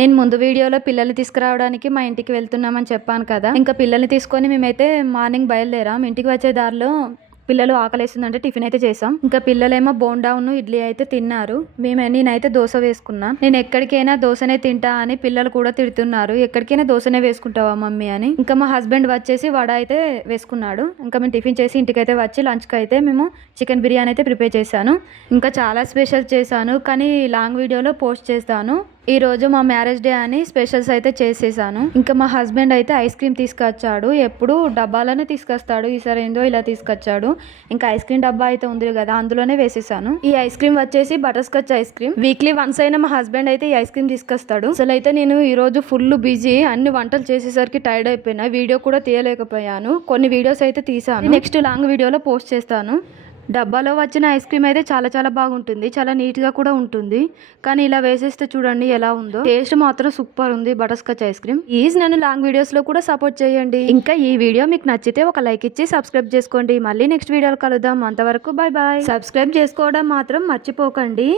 నేను ముందు వీడియోలో పిల్లల్ని తీసుకురావడానికి మా ఇంటికి వెళ్తున్నామని చెప్పాను కదా. ఇంకా పిల్లల్ని తీసుకొని మేమైతే మార్నింగ్ బయలుదేరాం. ఇంటికి వచ్చే దారిలో పిల్లలు ఆకలేస్తుందంటే టిఫిన్ అయితే చేసాం. ఇంకా పిల్లలేమో బోండాను ఇడ్లీ అయితే తిన్నారు. నేనైతే దోశ వేసుకున్నా. నేను ఎక్కడికైనా దోశనే తింటా అని పిల్లలు కూడా తిడుతున్నారు. ఎక్కడికైనా దోశనే వేసుకుంటావా మమ్మీ అని. ఇంకా మా హస్బెండ్ వచ్చేసి వడ అయితే వేసుకున్నాడు. ఇంకా మేము టిఫిన్ చేసి ఇంటికైతే వచ్చి లంచ్కి అయితే మేము చికెన్ బిర్యానీ అయితే ప్రిపేర్ చేశాను. ఇంకా చాలా స్పెషల్ చేశాను, కానీ లాంగ్ వీడియోలో పోస్ట్ చేస్తాను. ఈ రోజు మా మ్యారేజ్ డే అని స్పెషల్స్ అయితే చేసేసాను. ఇంకా మా హస్బెండ్ అయితే ఐస్ క్రీమ్ తీసుకొచ్చాడు. ఎప్పుడు డబ్బాలోనే తీసుకొస్తాడు, ఈసారి ఏందో ఇలా తీసుకొచ్చాడు. ఇంకా ఐస్ క్రీమ్ డబ్బా అయితే ఉంది కదా, అందులోనే వేసేసాను. ఈ ఐస్ క్రీమ్ వచ్చేసి butter scotch ice cream. Weekly once అయినా మా హస్బెండ్ అయితే ఈ ఐస్ క్రీమ్ తీసుకొస్తాడు. అసలు అయితే నేను ఈ రోజు ఫుల్ బిజీ, అన్ని వంటలు చేసేసరికి టైర్డ్ అయిపోయినా. వీడియో కూడా తీయలేకపోయాను. కొన్ని వీడియోస్ అయితే తీసాను, నెక్స్ట్ లాంగ్ వీడియోలో పోస్ట్ చేస్తాను. డబ్బాలో వచ్చిన ఐస్ క్రీమ్ అయితే చాలా బాగుంటుంది, చాలా నీట్గా కూడా ఉంటుంది. కానీ ఇలా వేసేస్తే చూడండి ఎలా ఉందో. టేస్ట్ మాత్రం సూపర్ ఉంది butter scotch ice cream. Please నన్ను లాంగ్ వీడియోస్లో కూడా సపోర్ట్ చేయండి. ఇంకా ఈ వీడియో మీకు నచ్చితే ఒక లైక్ ఇచ్చి సబ్స్క్రైబ్ చేసుకోండి. మళ్ళీ నెక్స్ట్ వీడియోలో కలుద్దాం. అంతవరకు బాయ్. సబ్స్క్రైబ్ చేసుకోవడం మాత్రం మర్చిపోకండి.